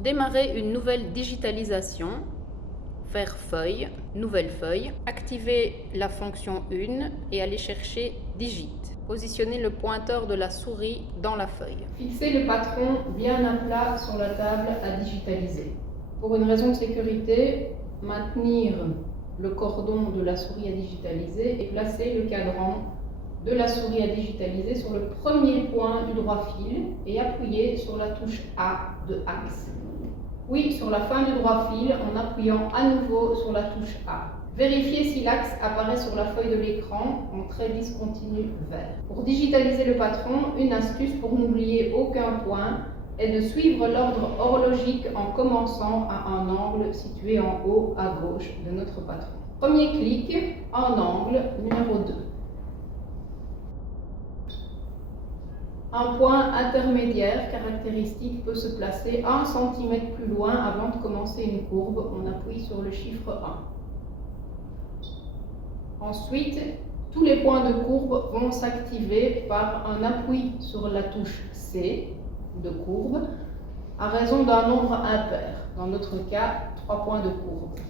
Pour démarrer une nouvelle digitalisation, faire feuille, nouvelle feuille, activer la fonction 1 et aller chercher Digit. Positionnez le pointeur de la souris dans la feuille. Fixez le patron bien à plat sur la table à digitaliser. Pour une raison de sécurité, maintenir le cordon de la souris à digitaliser et placer le cadran de la souris à digitaliser sur le premier point du droit fil et appuyer sur la touche A de axe. Oui, sur la fin du droit fil en appuyant à nouveau sur la touche A. Vérifiez si l'axe apparaît sur la feuille de l'écran en trait discontinu vert. Pour digitaliser le patron, une astuce pour n'oublier aucun point est de suivre l'ordre horlogique en commençant à un angle situé en haut à gauche de notre patron. Premier clic, en angle numéro 2. Un point intermédiaire caractéristique peut se placer 1 cm plus loin avant de commencer une courbe. On appuie sur le chiffre 1. Ensuite, tous les points de courbe vont s'activer par un appui sur la touche C de courbe à raison d'un nombre impair. Dans notre cas, 3 points de courbe.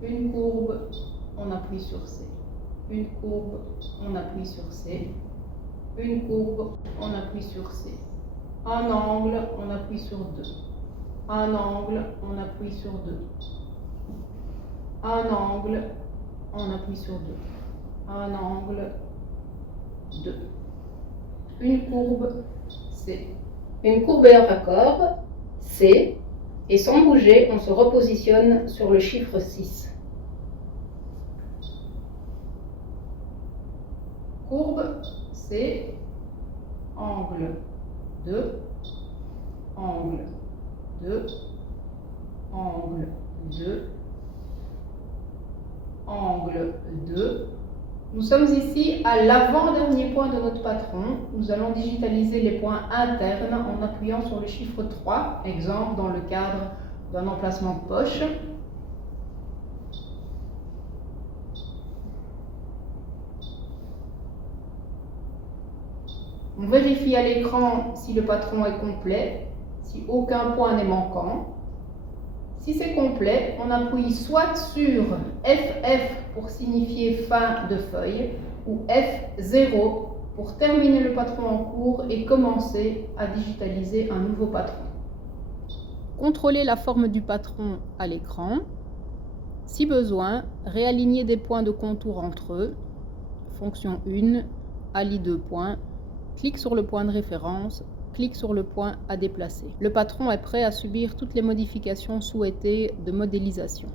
Une courbe, on appuie sur C. Une courbe, on appuie sur C. Une courbe, on appuie sur C. Un angle, on appuie sur 2. Un angle, on appuie sur 2. Un angle, on appuie sur 2. Un angle, 2. Une courbe, C. Une courbe et un raccord, C. Et sans bouger, on se repositionne sur le chiffre 6. Courbe, C, angle 2, angle 2, angle 2, angle 2. Nous sommes ici à l'avant-dernier point de notre patron. Nous allons digitaliser les points internes en appuyant sur le chiffre 3, exemple dans le cadre d'un emplacement de poche. On vérifie à l'écran si le patron est complet, si aucun point n'est manquant. Si c'est complet, on appuie soit sur FF pour signifier fin de feuille ou F0 pour terminer le patron en cours et commencer à digitaliser un nouveau patron. Contrôlez la forme du patron à l'écran. Si besoin, réalignez des points de contour entre eux. Fonction 1, allie 2 points. Clique sur le point de référence, clique sur le point à déplacer. Le patron est prêt à subir toutes les modifications souhaitées de modélisation.